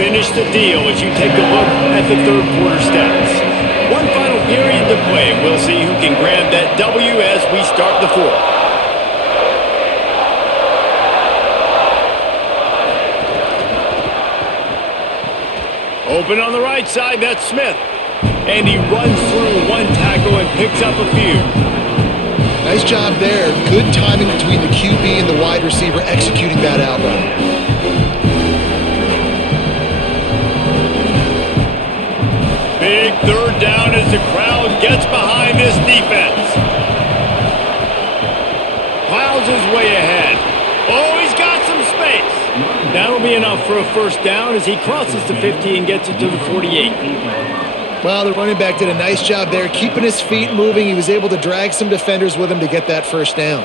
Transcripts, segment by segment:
finish the deal as you take a look at the third quarter stats. One final period to play. We'll see who can grab that W as we start the fourth. Open on the right side, that's Smith. And he runs through one tackle and picks up a few. Nice job there. Good timing between the QB and the wide receiver executing that out route. Big third down as the crowd gets behind this defense. Plows his way ahead. Oh, he's got some space. That'll be enough for a first down as he crosses the 50 and gets it to the 48. Well, the running back did a nice job there, keeping his feet moving. He was able to drag some defenders with him to get that first down.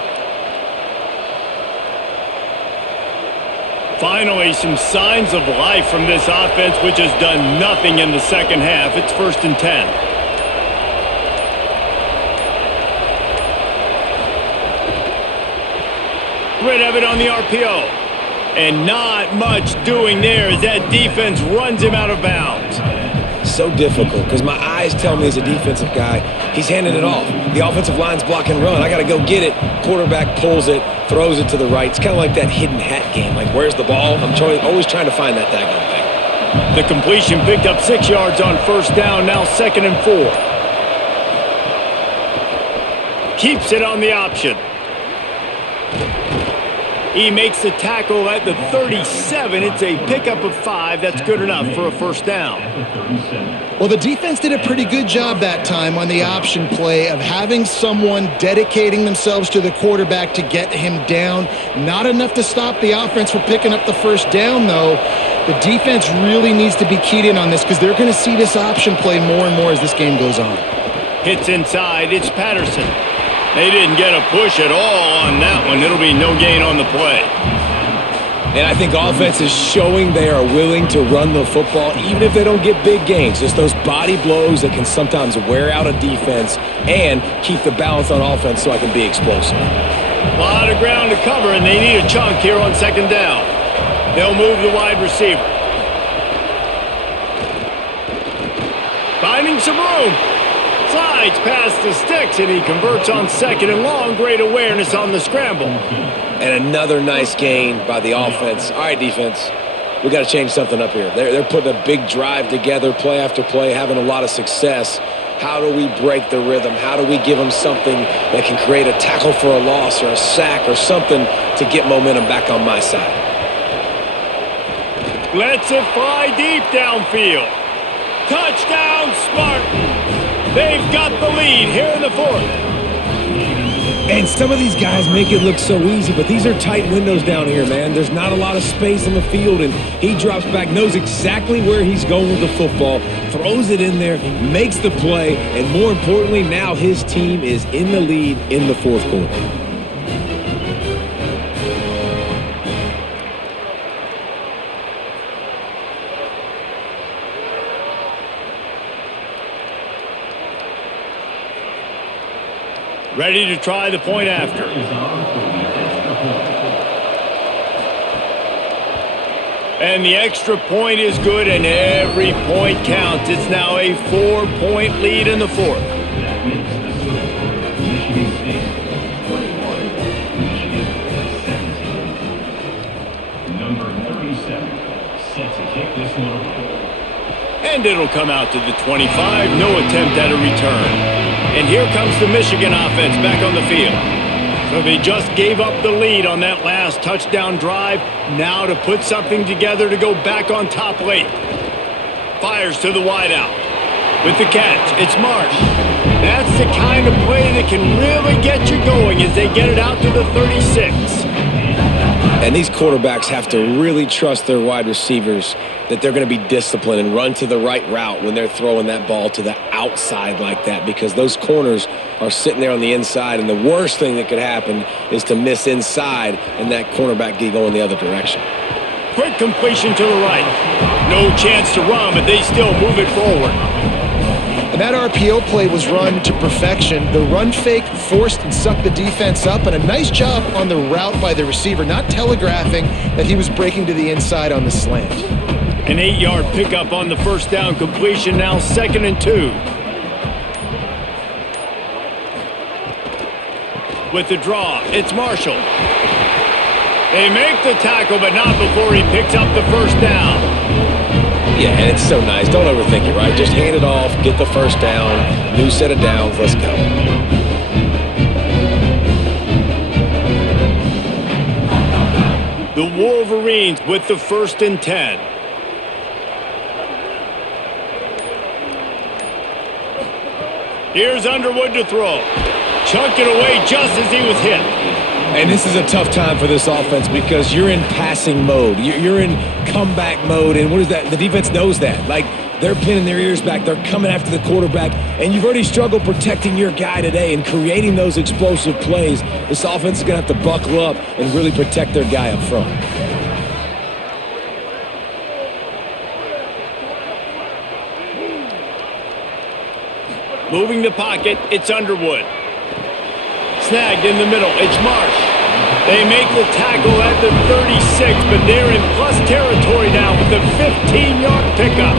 Finally, some signs of life from this offense, which has done nothing in the second half. It's 1st and 10. Rid of it on the RPO. And not much doing there as that defense runs him out of bounds. So difficult because my eyes tell me as a defensive guy, he's handing it off. The offensive line's block and run. I got to go get it. Quarterback pulls it, throws it to the right. It's kind of like that hidden hat game. Like, where's the ball? I'm always trying to find that daggone thing. The completion picked up 6 yards on first down, now 2nd and 4. Keeps it on the option. He makes the tackle at the 37. It's a pickup of 5. That's good enough for a first down. Well, the defense did a pretty good job that time on the option play of having someone dedicating themselves to the quarterback to get him down. Not enough to stop the offense from picking up the first down, though. The defense really needs to be keyed in on this because they're going to see this option play more and more as this game goes on. Hits inside. It's Patterson. They didn't get a push at all on that one. It'll be no gain on the play. And I think offense is showing they are willing to run the football even if they don't get big gains. Just those body blows that can sometimes wear out a defense and keep the balance on offense so I can be explosive. A lot of ground to cover, and they need a chunk here on 2nd down. They'll move the wide receiver. Finding some room. Slides past the sticks, and he converts on 2nd and long. Great awareness on the scramble. And another nice gain by the offense. All right, defense, we got to change something up here. They're putting a big drive together, play after play, having a lot of success. How do we break the rhythm? How do we give them something that can create a tackle for a loss or a sack or something to get momentum back on my side? Lets it fly deep downfield. Touchdown, Spartans. They've got the lead here in the 4th. And some of these guys make it look so easy, but these are tight windows down here, man. There's not a lot of space on the field, and he drops back, knows exactly where he's going with the football, throws it in there, makes the play, and more importantly, now his team is in the lead in the 4th quarter. Ready to try the point after. And the extra point is good, and every point counts. It's now a 4-point lead in the 4th. Number 37, set to kick this one away. And it'll come out to the 25. No attempt at a return. And here comes the Michigan offense back on the field. So they just gave up the lead on that last touchdown drive. Now to put something together to go back on top late. Fires to the wideout. With the catch, it's Marsh. That's the kind of play that can really get you going as they get it out to the 36. And these quarterbacks have to really trust their wide receivers that they're going to be disciplined and run to the right route when they're throwing that ball to the outside like that, because those corners are sitting there on the inside, and the worst thing that could happen is to miss inside and that cornerback get going the other direction. Quick completion to the right. No chance to run, but they still move it forward. And that RPO play was run to perfection. The run fake forced and sucked the defense up, and a nice job on the route by the receiver, not telegraphing that he was breaking to the inside on the slant. An 8-yard pickup on the first down completion, now 2nd and 2. With the draw, it's Marshall. They make the tackle, but not before he picks up the first down. Yeah, and it's so nice. Don't overthink it, right? Just hand it off, get the first down, new set of downs, let's go. The Wolverines with the 1st and 10. Here's Underwood to throw. Chucked it away just as he was hit. And this is a tough time for this offense because you're in passing mode. You're in comeback mode. And what is that? The defense knows that. Like, they're pinning their ears back. They're coming after the quarterback. And you've already struggled protecting your guy today and creating those explosive plays. This offense is going to have to buckle up and really protect their guy up front. Moving the pocket, it's Underwood. Snagged in the middle, it's Marsh. They make the tackle at the 36, but they're in plus territory now with a 15-yard pickup.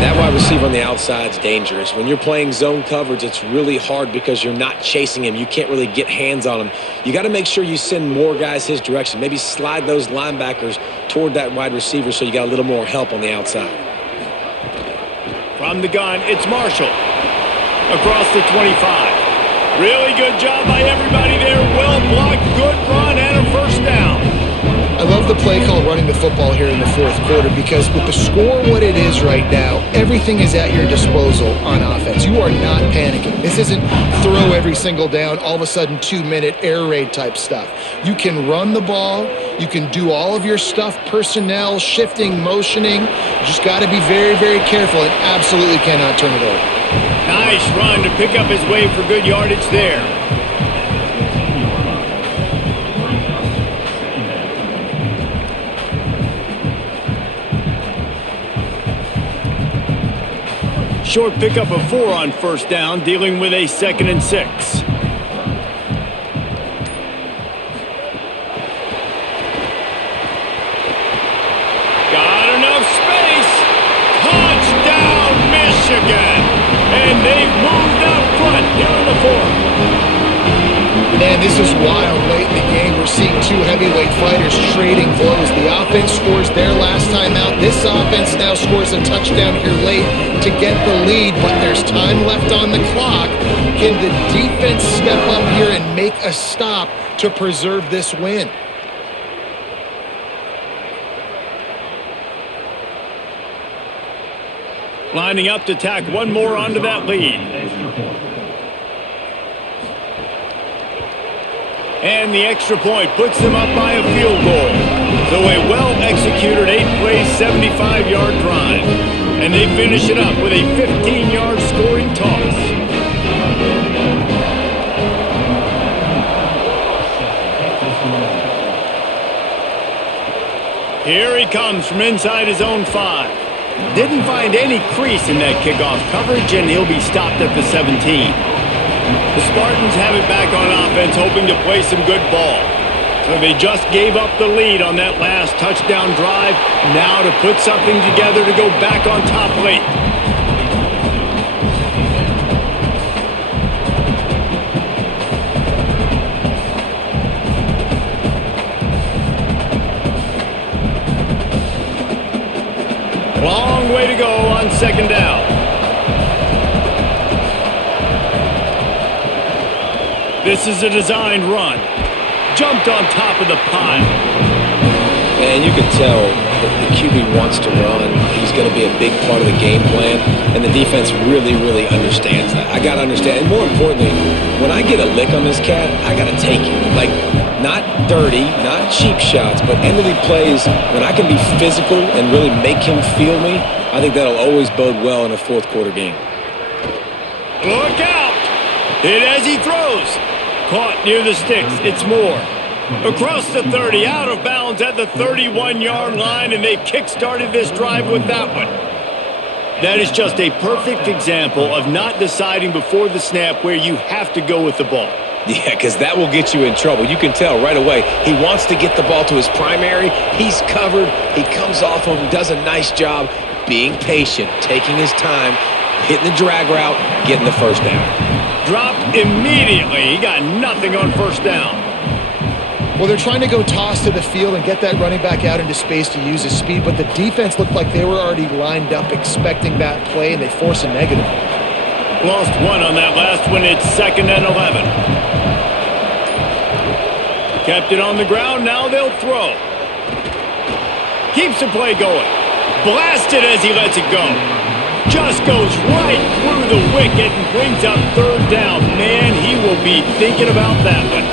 That wide receiver on the outside is dangerous. When you're playing zone coverage, it's really hard because you're not chasing him. You can't really get hands on him. You got to make sure you send more guys his direction. Maybe slide those linebackers toward that wide receiver so you got a little more help on the outside. From the gun, it's Marshall. Across the 25. Really good job by everybody there. Well blocked, good run, and a first down. I love the play call running the football here in the 4th quarter because with the score what it is right now, everything is at your disposal on offense. You are not panicking. This isn't throw every single down, all of a sudden 2-minute air raid type stuff. You can run the ball. You can do all of your stuff, personnel, shifting, motioning. You just got to be very, very careful and absolutely cannot turn it over. Nice run to pick up his way for good yardage there. Short pickup of 4 on first down, dealing with a 2nd and 6. Got enough space. Touchdown, Michigan. And they've moved out front here in the 4th. Man, this is wild. Late in the game, we're seeing two heavyweight fighters trading blows. The offense scores their last time out. This offense now scores a touchdown here late to get the lead, but there's time left on the clock. Can the defense step up here and make a stop to preserve this win? Lining up to tack one more onto that lead. And the extra point puts them up by a field goal. So a well-executed 8-play, 75-yard drive. And they finish it up with a 15-yard scoring toss. Here he comes from inside his own 5. Didn't find any crease in that kickoff coverage, and he'll be stopped at the 17. The Spartans have it back on offense, hoping to play some good ball. So they just gave up the lead on that last touchdown drive. Now to put something together to go back on top late. Long way to go on 2nd down. This is a designed run. Jumped on top of the pile. And you can tell that the QB wants to run. He's going to be a big part of the game plan. And the defense really, really understands that. I got to understand. And more importantly, when I get a lick on this cat, I got to take it. Like, not dirty, not cheap shots, but end-of-the plays when I can be physical and really make him feel me. I think that'll always bode well in a 4th quarter game. Look out! Hit as he throws. Caught near the sticks. It's Moore. Across the 30, out of bounds at the 31-yard line, and they've kick-started this drive with that one. That is just a perfect example of not deciding before the snap where you have to go with the ball. Yeah, because that will get you in trouble. You can tell right away. He wants to get the ball to his primary. He's covered. He comes off of him, does a nice job being patient, taking his time, hitting the drag route, getting the first down. Dropped immediately. He got nothing on first down. Well, they're trying to go toss to the field and get that running back out into space to use his speed, but the defense looked like they were already lined up expecting that play, and they force a negative. Lost one on that last one. It's 2nd and 11. Kept it on the ground. Now they'll throw. Keeps the play going. Blasted as he lets it go. Just goes right through the wicket and brings up 3rd down. Man, he will be thinking about that one.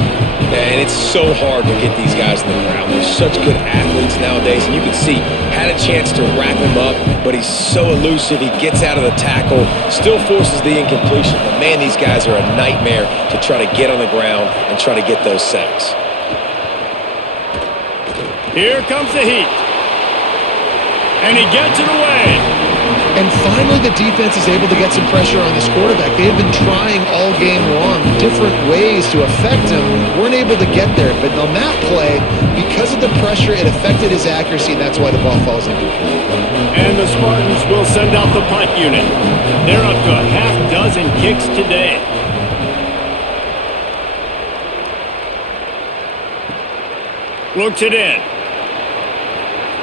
And it's so hard to get these guys in the ground. They're such good athletes nowadays, and you can see, had a chance to wrap him up, but he's so elusive. He gets out of the tackle, still forces the incompletion. But man, these guys are a nightmare to try to get on the ground and try to get those sacks. Here comes the heat. And he gets it away. And finally, the defense is able to get some pressure on this quarterback. They have been trying all game long different ways to affect him. Weren't able to get there. But on that play, because of the pressure, it affected his accuracy, and that's why the ball falls incomplete. And the Spartans will send out the punt unit. They're up to a half-dozen kicks today. Looks it in.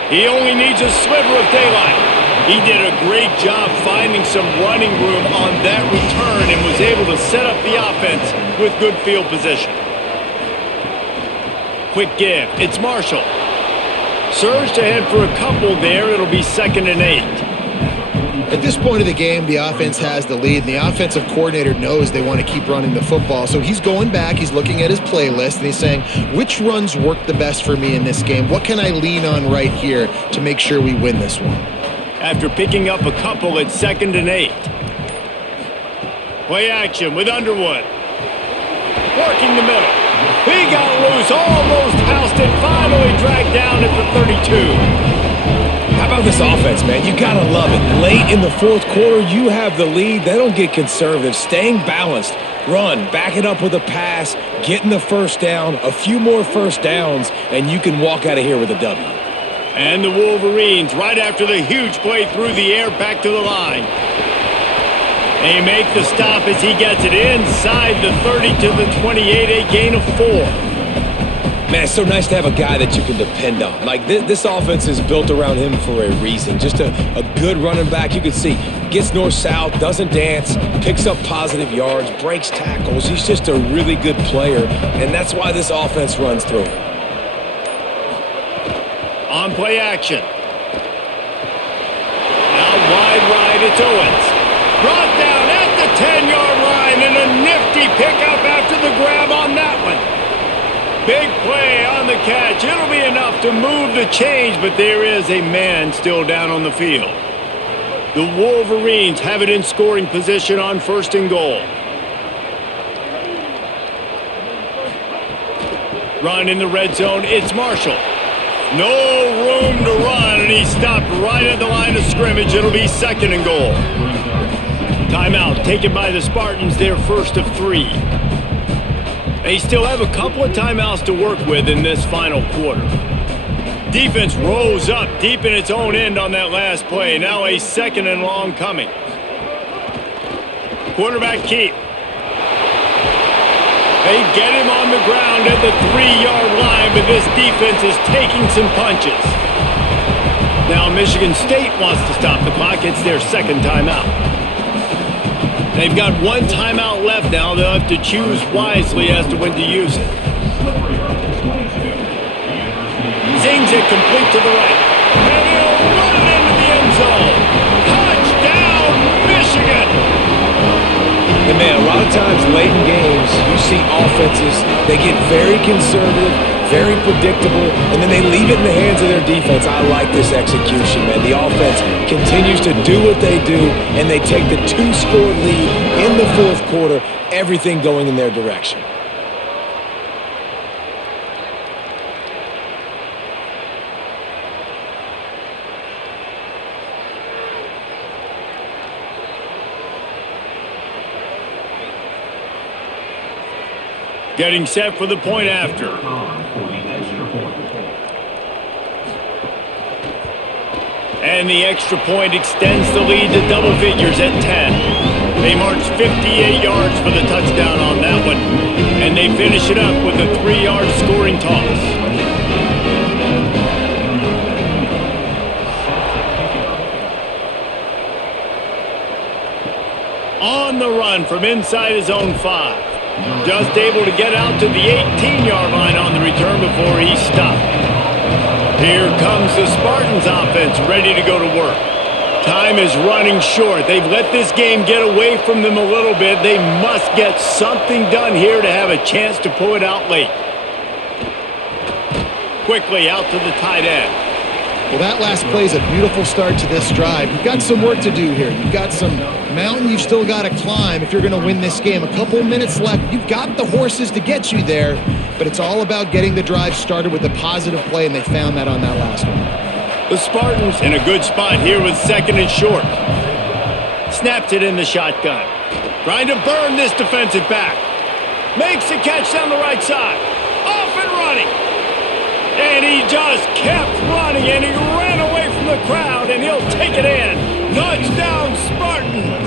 He only needs a sliver of daylight. He did a great job finding some running room on that return and was able to set up the offense with good field position. Quick give. It's Marshall. Surged ahead for a couple there. It'll be 2nd and 8. At this point of the game, the offense has the lead, and the offensive coordinator knows they want to keep running the football. So he's going back, he's looking at his playlist, and he's saying, which runs work the best for me in this game? What can I lean on right here to make sure we win this one? After picking up a couple at 2nd and 8. Play action with Underwood. Working the middle. He got loose, almost housed it, finally dragged down at the 32. How about this offense, man? You gotta love it. Late in the 4th quarter, you have the lead. They don't get conservative. Staying balanced. Run, back it up with a pass, getting the first down, a few more first downs, and you can walk out of here with a W. And the Wolverines, right after the huge play through the air, back to the line. They make the stop as he gets it inside the 30 to the 28, a gain of 4. Man, it's so nice to have a guy that you can depend on. Like, this offense is built around him for a reason. Just a good running back. You can see, gets north-south, doesn't dance, picks up positive yards, breaks tackles. He's just a really good player, and that's why this offense runs through him. On play action. Out wide right, it's Owens. Brought down at the 10-yard line, and a nifty pickup after the grab on that one. Big play on the catch. It'll be enough to move the chains, but there is a man still down on the field. The Wolverines have it in scoring position on 1st and goal. Run in the red zone. It's Marshall. No room to run, and he stopped right at the line of scrimmage. It'll be 2nd and goal. Timeout taken by the Spartans, their 1st of 3. They still have a couple of timeouts to work with in this final quarter. Defense rose up deep in its own end on that last play. Now a 2nd and long coming. Quarterback keep. They get him on the ground at the 3-yard line, but this defense is taking some punches. Now Michigan State wants to stop the clock. It's their 2nd timeout. They've got 1 timeout left now. They'll have to choose wisely as to when to use it. Zings it complete to the right. And he'll run it into the end zone. Touchdown, Michigan! And man, a lot of times late in games, you see offenses, they get very conservative, very predictable, and then they leave it in the hands of their defense. I like this execution, man. The offense continues to do what they do, and they take the 2-score lead in the 4th quarter, everything going in their direction. Getting set for the point after. And the extra point extends the lead to double figures at 10. They march 58 yards for the touchdown on that one. And they finish it up with a 3-yard scoring toss. On the run from inside his own 5. Just able to get out to the 18-yard line on the return before he's stopped. Here comes the Spartans offense ready to go to work. Time is running short. They've let this game get away from them a little bit. They must get something done here to have a chance to pull it out late. Quickly out to the tight end. Well, that last play is a beautiful start to this drive. You've got some work to do here. You've got some mountain you've still got to climb if you're going to win this game. A couple minutes left. You've got the horses to get you there, but it's all about getting the drive started with a positive play, and they found that on that last one. The Spartans in a good spot here with 2nd and short. Snaps it in the shotgun. Trying to burn this defensive back. Makes the catch down the right side. Off and running. And he just kept running, and he ran away from the crowd, and he'll take it in. Touchdown, Spartans!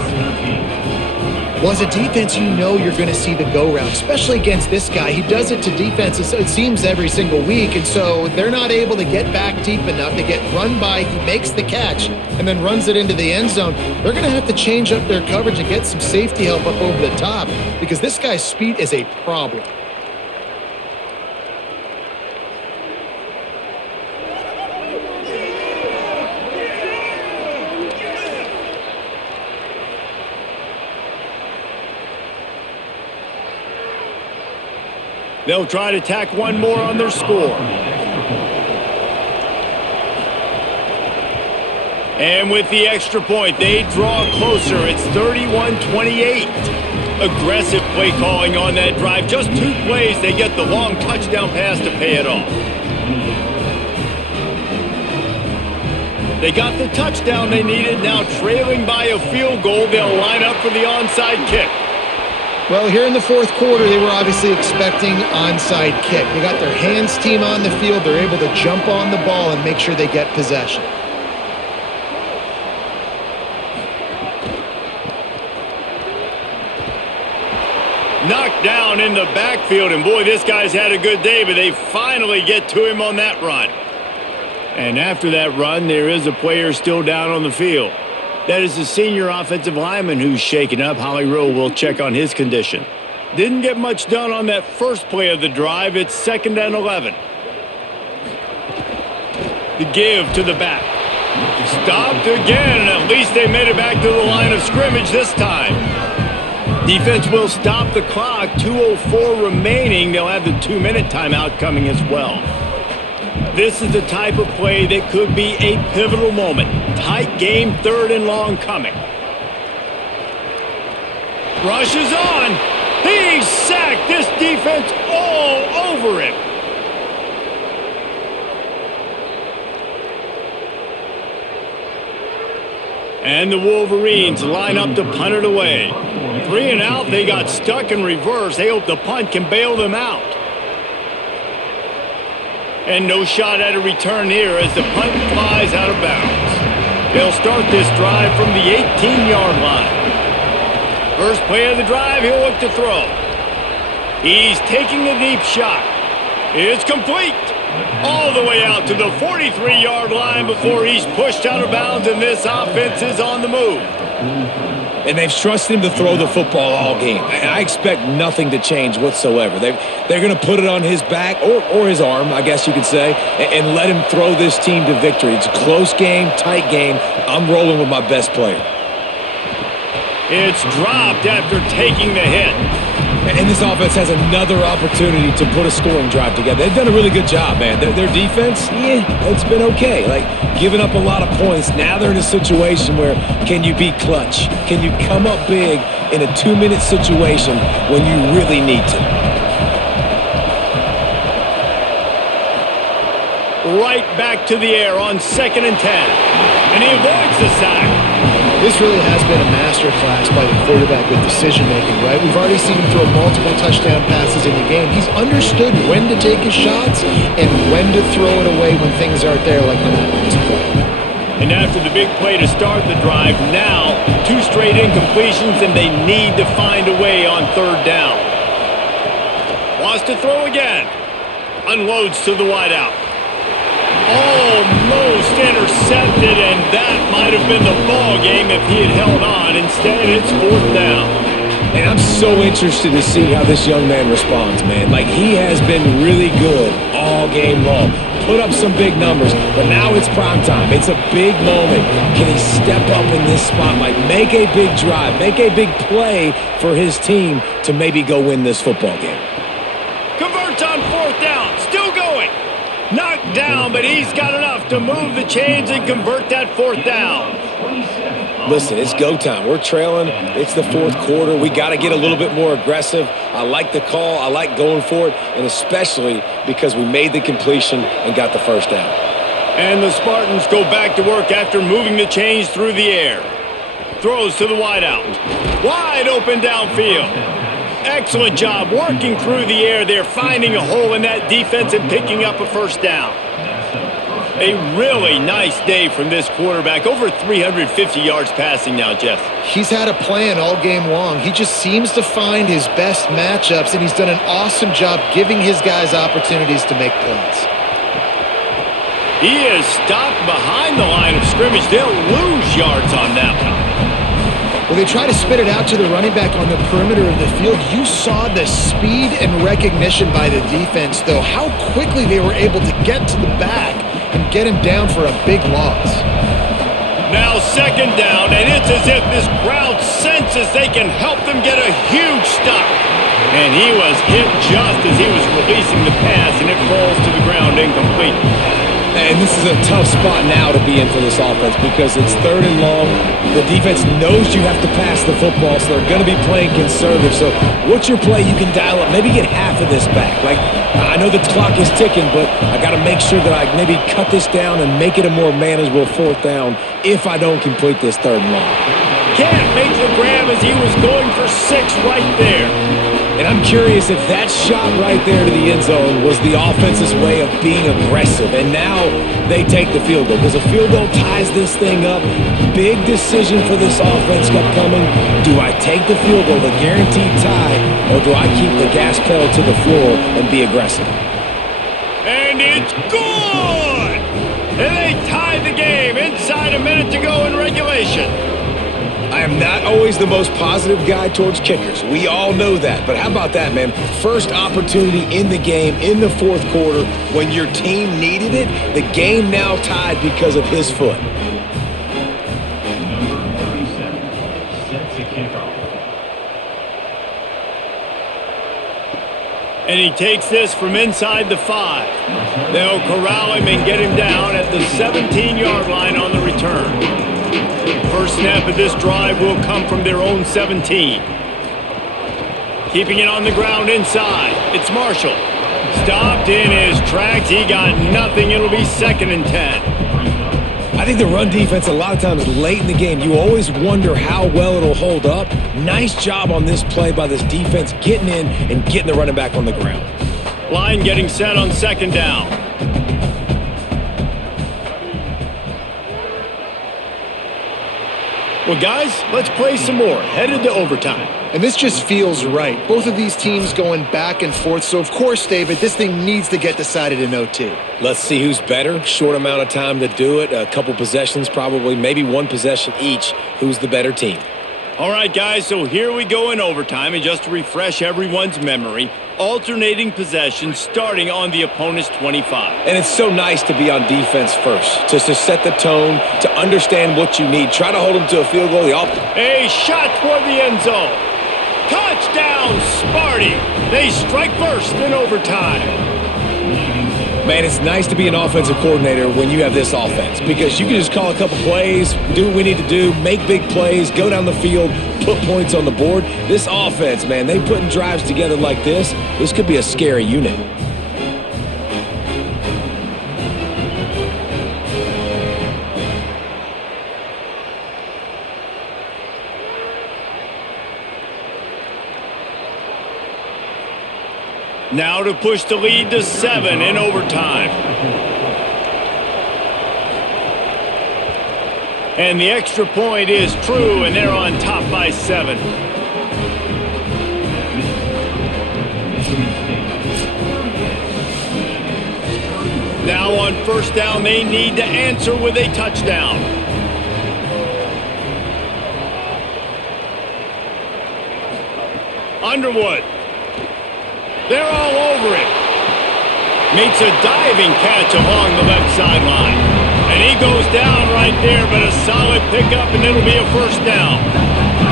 Well, as a defense, you know you're going to see the go route, especially against this guy. He does it to defenses, it seems, every single week, and so they're not able to get back deep enough to get run by. He makes the catch and then runs it into the end zone. They're going to have to change up their coverage and get some safety help up over the top because this guy's speed is a problem. They'll try to tack one more on their score. And with the extra point, they draw closer. It's 31-28. Aggressive play calling on that drive. Just 2 plays, they get the long touchdown pass to pay it off. They got the touchdown they needed. Now trailing by a field goal, they'll line up for the onside kick. Well, here in the 4th quarter, they were obviously expecting onside kick. They got their hands team on the field. They're able to jump on the ball and make sure they get possession. Knocked down in the backfield, and boy, this guy's had a good day, but they finally get to him on that run. And after that run, there is a player still down on the field. That is the senior offensive lineman who's shaken up. Holly Rowe will check on his condition. Didn't get much done on that first play of the drive. It's 2nd and 11. The give to the back. Stopped again. At least they made it back to the line of scrimmage this time. Defense will stop the clock. 2:04 remaining. They'll have the 2-minute timeout coming as well. This is the type of play that could be a pivotal moment. Tight game, 3rd and long coming. Rushes on. He's sacked. This defense all over him. And the Wolverines line up to punt it away. 3 and out. They got stuck in reverse. They hope the punt can bail them out. And no shot at a return here as the punt flies out of bounds. They'll start this drive from the 18-yard line. First play of the drive, he'll look to throw. He's taking a deep shot. It's complete. All the way out to the 43-yard line before he's pushed out of bounds, and this offense is on the move. And they've trusted him to throw the football all game. And I expect nothing to change whatsoever. They're going to put it on his back, or his arm, I guess you could say, and let him throw this team to victory. It's a close game, tight game. I'm rolling with my best player. It's dropped after taking the hit. And this offense has another opportunity to put a scoring drive together. They've done a really good job, man. Their defense, it's been okay. Like, giving up a lot of points. Now they're in a situation where can you be clutch? Can you come up big in a 2-minute situation when you really need to? Right back to the air on 2nd and 10. And he avoids the sack. This really has been a masterclass by the quarterback with decision-making, right? We've already seen him throw multiple touchdown passes in the game. He's understood when to take his shots and when to throw it away when things aren't there, like on that last play. And after the big play to start the drive, now 2 straight incompletions, and they need to find a way on 3rd down. Wants to throw again. Unloads to the wideout. Almost intercepted, and that might have been the ball game if he had held on. Instead, it's 4th down. And I'm so interested to see how this young man responds, man. Like, he has been really good all game long. Put up some big numbers, but now it's prime time. It's a big moment. Can he step up in this spotlight, make a big drive, make a big play for his team to maybe go win this football game? Converts on 4th down. Still going. Knocked down, but he's got enough to move the chains and convert that 4th down. Listen, it's go time. We're trailing. It's the 4th quarter. We got to get a little bit more aggressive. I like the call. I like going for it, and especially because we made the completion and got the 1st down. And the Spartans go back to work after moving the chains through the air. Throws to the wideout. Wide open downfield. Excellent job working through the air there, finding a hole in that defense and picking up a 1st down. A really nice day from this quarterback. Over 350 yards passing now, Jeff. He's had a plan all game long. He just seems to find his best matchups, and he's done an awesome job giving his guys opportunities to make plays. He is stopped behind the line of scrimmage. They'll lose yards on that one. Well, they try to spit it out to the running back on the perimeter of the field. You saw the speed and recognition by the defense, though, how quickly they were able to get to the back and get him down for a big loss. Now 2nd down, and it's as if this crowd senses they can help them get a huge stop. And he was hit just as he was releasing the pass, and it falls to the ground incomplete. And this is a tough spot now to be in for this offense because it's 3rd and long. The defense knows you have to pass the football, so they're going to be playing conservative. So what's your play you can dial up? Maybe get half of this back. Like, I know the clock is ticking, but I got to make sure that I maybe cut this down and make it a more manageable 4th down if I don't complete this 3rd and long. Can't make the grab as he was going for 6 right there. And I'm curious if that shot right there to the end zone was the offense's way of being aggressive. And now they take the field goal because a field goal ties this thing up. Big decision for this offense upcoming. Do I take the field goal, the guaranteed tie, or do I keep the gas pedal to the floor and be aggressive? And it's good! And they tie the game inside a minute to go in regulation. I am not always the most positive guy towards kickers. We all know that. But how about that, man? First opportunity in the game in the 4th quarter when your team needed it. The game now tied because of his foot. Number 37, set to kick off. And he takes this from inside the 5. They'll corral him and get him down at the 17-yard line on the return. First snap of this drive will come from their own 17. Keeping it on the ground inside. It's Marshall. Stopped in his tracks. He got nothing. It'll be 2nd and 10. I think the run defense a lot of times late in the game, you always wonder how well it'll hold up. Nice job on this play by this defense getting in and getting the running back on the ground. Line getting set on 2nd down. Well, guys, let's play some more. Headed to overtime. And this just feels right. Both of these teams going back and forth. So, of course, David, this thing needs to get decided in OT. Let's see who's better. Short amount of time to do it. A couple possessions probably. Maybe one possession each. Who's the better team? All right, guys, so here we go in overtime. And just to refresh everyone's memory, alternating possessions starting on the opponent's 25. And it's so nice to be on defense first, just to set the tone, to understand what you need. Try to hold them to a field goal. A shot toward the end zone. Touchdown, Sparty. They strike first in overtime. Man, it's nice to be an offensive coordinator when you have this offense because you can just call a couple plays, do what we need to do, make big plays, go down the field, put points on the board. This offense, man, they putting drives together like this. This could be a scary unit. Now to push the lead to 7 in overtime. And the extra point is true, and they're on top by 7. Now on first down, they need to answer with a touchdown. Underwood. They're all over it. Makes a diving catch along the left sideline. And he goes down right there, but a solid pickup, and it'll be a first down.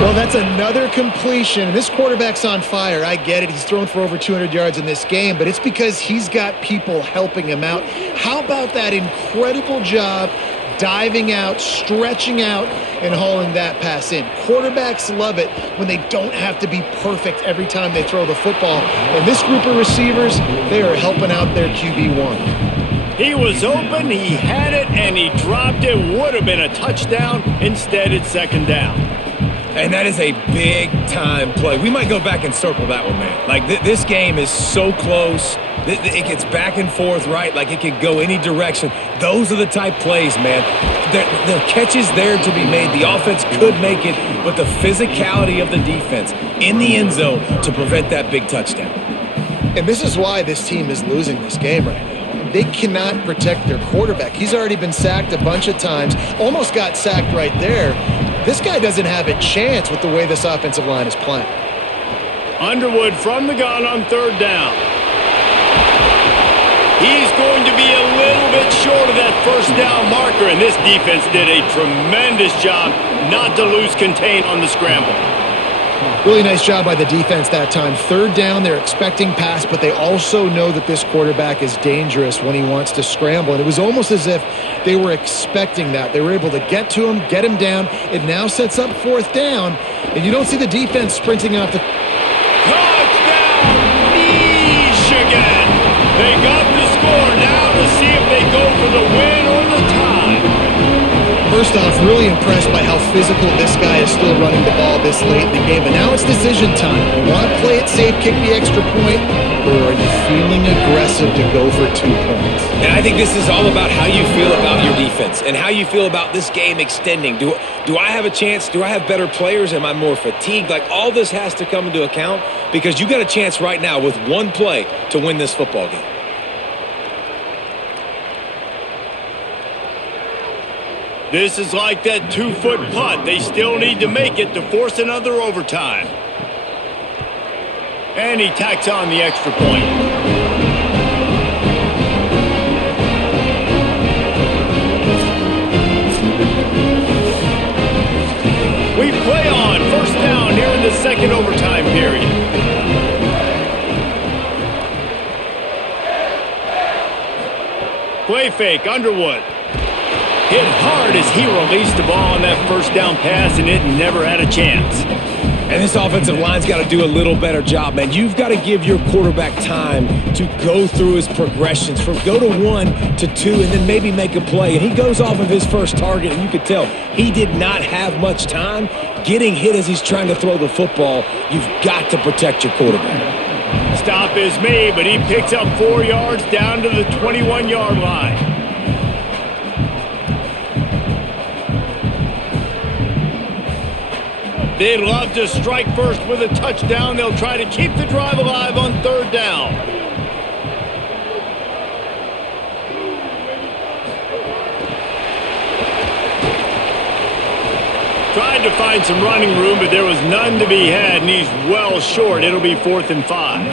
Well, that's another completion. This quarterback's on fire. I get it. He's thrown for over 200 yards in this game, but it's because he's got people helping him out. How about that incredible job diving out, stretching out, and hauling that pass in? Quarterbacks love it when they don't have to be perfect every time they throw the football. And this group of receivers, they are helping out their QB1. He was open, he had it, and he dropped it. Would have been a touchdown. Instead, it's second down. And that is a big-time play. We might go back and circle that one, man. Like, this game is so close. It gets back and forth, right? Like, it could go any direction. Those are the type plays, man. The catch is there to be made. The offense could make it, but the physicality of the defense in the end zone to prevent that big touchdown. And this is why this team is losing this game right now. They cannot protect their quarterback. He's already been sacked a bunch of times, almost got sacked right there. This guy doesn't have a chance with the way this offensive line is playing. Underwood from the gun on third down. He's going to be a little bit short of that first down marker, and this defense did a tremendous job not to lose contain on the scramble. Really nice job by the defense that time. Third down, they're expecting pass, but they also know that this quarterback is dangerous when he wants to scramble. And it was almost as if they were expecting that. They were able to get to him, get him down. It now sets up fourth down, and you don't see the defense sprinting off the... Touchdown, Michigan! They got the score now to see if they go for the win or the tie. First off, really impressed by how physical this guy is still running the ball this late in the game. But now it's decision time. You want to play it safe, kick the extra point, or are you feeling aggressive to go for 2 points? And I think this is all about how you feel about your defense and how you feel about this game extending. Do I have a chance? Do I have better players? Am I more fatigued? Like, all this has to come into account because you got a chance right now with one play to win this football game. This is like that 2-foot putt. They still need to make it to force another overtime. And he tacks on the extra point. We play on first down here in the second overtime period. Play fake, Underwood. Hit hard as he released the ball on that first down pass, and it never had a chance. And this offensive line's got to do a little better job, man. You've got to give your quarterback time to go through his progressions from go to 1 to 2 and then maybe make a play. And he goes off of his first target, and you could tell he did not have much time getting hit as he's trying to throw the football. You've got to protect your quarterback. Stop is made, but he picks up 4 yards down to the 21-yard line. They'd love to strike first with a touchdown. They'll try to keep the drive alive on third down. Tried to find some running room, but there was none to be had, and he's well short. It'll be 4th and 5.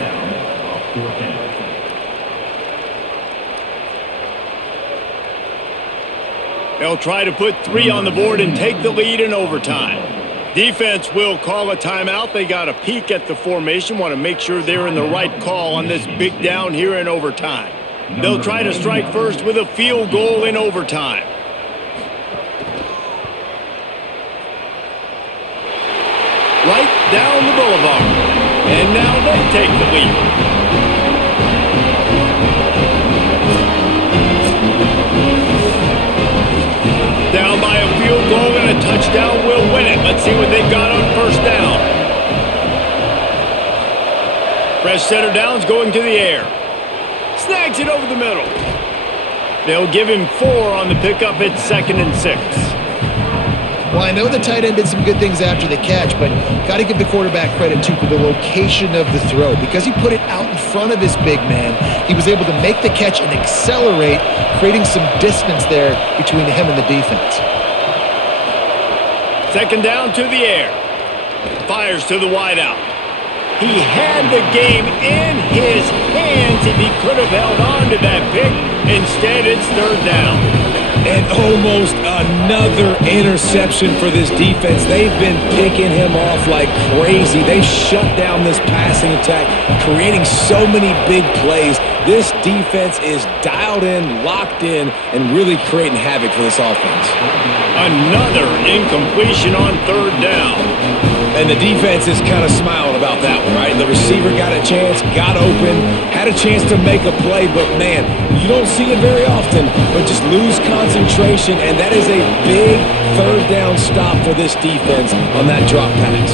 They'll try to put 3 on the board and take the lead in overtime. Defense will call a timeout. They got a peek at the formation, want to make sure they're in the right call on this big down here in overtime. They'll try to strike first with a field goal in overtime. Right down the boulevard. And now they take the lead. Down by a field goal and a touchdown will win it. Let's see what they've got on first down. Fresh center downs going to the air. Snags it over the middle. They'll give him 4 on the pickup at 2nd and 6. Well, I know the tight end did some good things after the catch, but got to give the quarterback credit, too, for the location of the throw. Because he put it out in front of his big man, he was able to make the catch and accelerate, creating some distance there between him and the defense. 2nd down to the air. Fires to the wideout. He had the game in his hands if he could have held on to that pick. Instead, it's 3rd down. And almost another interception for this defense. They've been picking him off like crazy. They've shut down this passing attack, creating so many big plays. This defense is dialed in, locked in, and really creating havoc for this offense. Another incompletion on 3rd down. And the defense is kind of smiling about that one, right? The receiver got a chance, got open, had a chance to make a play, but man, you don't see it very often, but just lose concentration, and that is a big 3rd down stop for this defense on that drop pass.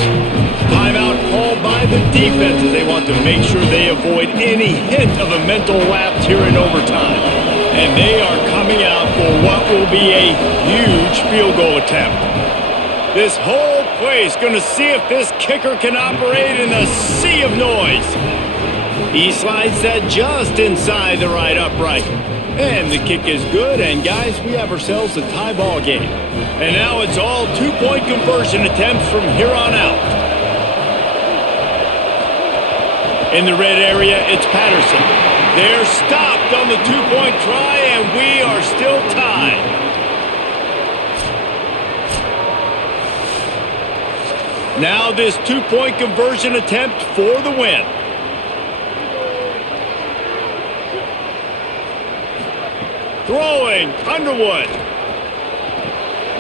Timeout called by the defense as they want to make sure they avoid any hint of a mental lapse here in overtime. And they are coming out for what will be a huge field goal attempt. This whole place going to see if this kicker can operate in the sea of noise. He slides that just inside the right upright. And the kick is good, and guys, we have ourselves a tie ball game. And now it's all 2-point conversion attempts from here on out. In the red area, it's Patterson. They're stopped on the 2-point try, and we are still tied. Now this 2-point conversion attempt for the win. Throwing, Underwood.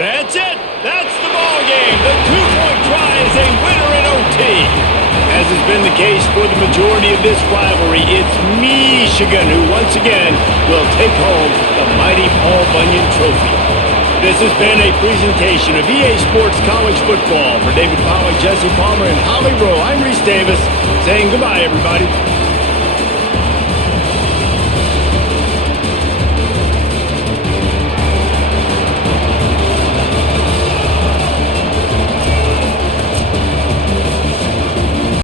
That's it. That's the ball game. The 2-point try is a winner in OT. As has been the case for the majority of this rivalry, it's Michigan who once again will take home the mighty Paul Bunyan Trophy. This has been a presentation of EA Sports College Football. For David Pollack, Jesse Palmer, and Holly Rowe, I'm Reese Davis saying goodbye, everybody.